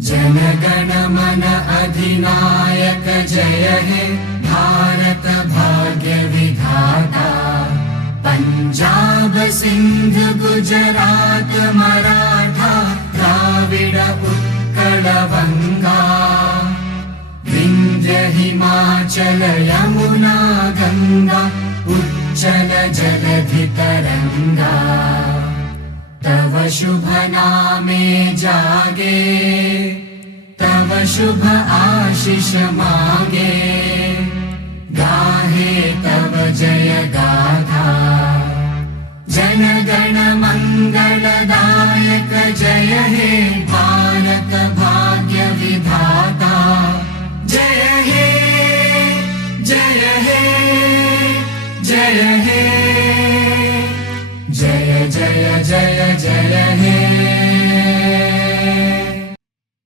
जनगण मन अधिनायक जय हे भारत भाग्य विधाता। पंजाब सिंध गुजरात मराठा द्राविड उत्कल बंगा। विंध्य हिमाचल यमुना गंगा उच्चल जलधि तरंगा। तव शुभ नामे जागे तव शुभ आशीष मांगे। गाहे तव जय गाथा जनगण मंगलदायक जय हे भारत भाग्य